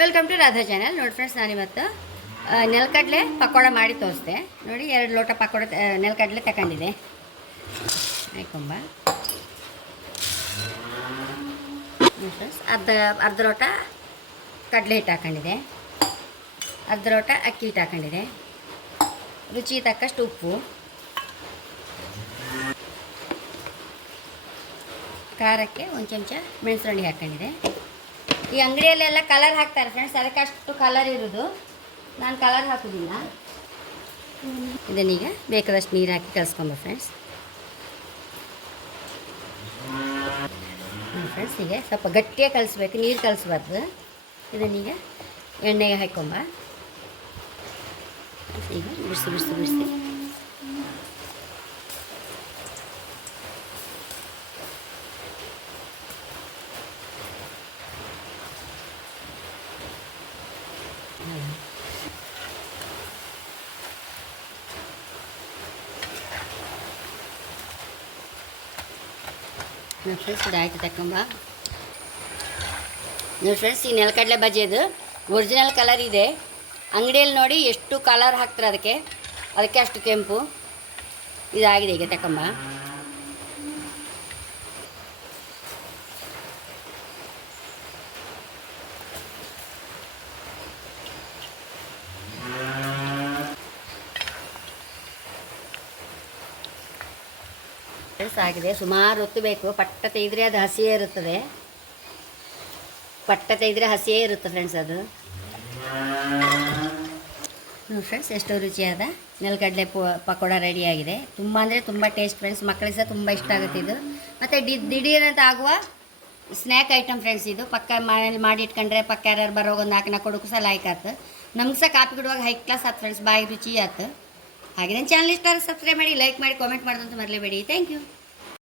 Welcome to Radha channel ನೋಡಿ friends ನಾನಿವತ್ತು ನೆಲಕಡಲೆ ಪಕೋಡ ಮಾಡಿ ತೋರಿಸ್ದೆ. ನೋಡಿ, ಎರಡು ಲೋಟ ಪಕೋಡ ನೆಲಕಡಲೆ ತಗೊಂಡಿದೆ ಆಯ್ಕೊಂಬ ಫ್ರೆಂಡ್ಸ್ ಅರ್ಧ ಅರ್ಧ ಲೋಟ ಕಡಲೆ ಹಿಟ್ಟು ಹಾಕೊಂಡಿದೆ ಅರ್ಧ ಲೋಟ ಅಕ್ಕಿ ಹಿಟ್ಟು ಹಾಕೊಂಡಿದೆ ರುಚಿ ತಕ್ಕಷ್ಟು ಉಪ್ಪು. ಖಾರಕ್ಕೆ ಒಂದು ಚಮಚ ಮೆಣಸು ಹಾಕೊಂಡಿದೆ ಈ ಅಂಗಡಿಯಲ್ಲೆಲ್ಲ ಕಲರ್ ಹಾಕ್ತಾರೆ ಫ್ರೆಂಡ್ಸ್ ಅದಕ್ಕೆ ಅಷ್ಟು ಕಲರ್ ಇರೋದು. ನಾನು ಕಲರ್ ಹಾಕೋದಿಲ್ಲ. ಇದನ್ನೀಗ ಬೇಕಾದಷ್ಟು ನೀರು ಹಾಕಿ ಕಲಿಸ್ಕೊಂಬ ಫ್ರೆಂಡ್ಸ್ ಫ್ರೆಂಡ್ಸ್ ಈಗ ಸ್ವಲ್ಪ ಗಟ್ಟಿಯಾಗಿ ಕಲಿಸ್ಬೇಕು, ನೀರು ಕಲಿಸ್ಬಾರ್ದು. ಇದನ್ನೀಗ ಎಣ್ಣೆಗೆ ಹಾಕೊಂಬ. ಈಗ ಬಿಡಿಸಿ ಬಿಡಿಸಿ ಬಿಡಿಸಿ. ನೋಡಿ ಫ್ರೆಂಡ್ಸ್ ಇದು ಆಯಿತು ತಕೊಂಬ ನೋಡಿ ಫ್ರೆಂಡ್ಸ್ ಈ ನೆಲಕಡಲೆ ಬಜ್ಜಿ ಅದು ಒರಿಜಿನಲ್ ಕಲರ್ ಇದೆ. ಅಂಗಡಿಯಲ್ಲಿ ನೋಡಿ ಎಷ್ಟು ಕಲರ್ ಹಾಕ್ತಾರೆ ಅದಕ್ಕೆ. ಅದಕ್ಕೆ ಅಷ್ಟು ಕೆಂಪು. ಇದಾಗಿದೆ ಈಗ ತಕೊಂಬ ಫ್ರೆಂಡ್ಸ್ ಆಗಿದೆ. ಸುಮಾರು ಹೊತ್ತು ಬೇಕು ಪಟ್ಟ ತೆಗೆದ್ರೆ ಅದು ಹಸಿಯೇ ಇರುತ್ತದೆ. ಪಟ್ಟ ತೆಗೆದ್ರೆ ಹಸಿಯೇ ಇರುತ್ತೆ ಫ್ರೆಂಡ್ಸ್ ಅದು. ಫ್ರೆಂಡ್ಸ್ ಎಷ್ಟು ರುಚಿಯಾದ ನೆಲಗಡಲೆ ಪಕೋಡ ರೆಡಿಯಾಗಿದೆ ತುಂಬ ಅಂದರೆ ತುಂಬ ಟೇಸ್ಟ್ ಫ್ರೆಂಡ್ಸ್ ಮಕ್ಕಳಿಗೆ ಸಹ ತುಂಬ ಇಷ್ಟ ಆಗುತ್ತೆ ಇದು. ಮತ್ತು ಡಿ ದಿಢೀರಂತ ಆಗುವ ಸ್ನ್ಯಾಕ್ ಐಟಮ್ ಫ್ರೆಂಡ್ಸ್ ಇದು. ಪಕ್ಕ ಮನೇಲಿ ಮಾಡಿ ಇಟ್ಕೊಂಡ್ರೆ ಪಕ್ಕ ಯಾರ್ಯಾರು ಬರೋ ಒಂದು ನಾಲ್ಕು ನಾಲ್ಕು ಕೊಡೋಕ್ಕೂ ಸಹ ಲೈಕ್ ಆಯ್ತು ನಮ್ಗೆ ಸಹ ಕಾಪಿ ಕೊಡುವಾಗ ಹೈ ಕ್ಲಾಸ್ ಆಯ್ತು ಫ್ರೆಂಡ್ಸ್ ಬಾಯಿ ರುಚಿ ಆಯ್ತು ಹಾಗೆ ನನ್ನ ಚಾನಲ್ ಇಷ್ಟ ಸಬ್ಸ್ಕ್ರೈಬ್ ಮಾಡಿ ಲೈಕ್ ಮಾಡಿ ಕಾಮೆಂಟ್ ಮಾಡೋದಂತ ಮರಲೇಬೇಡಿ. Thank you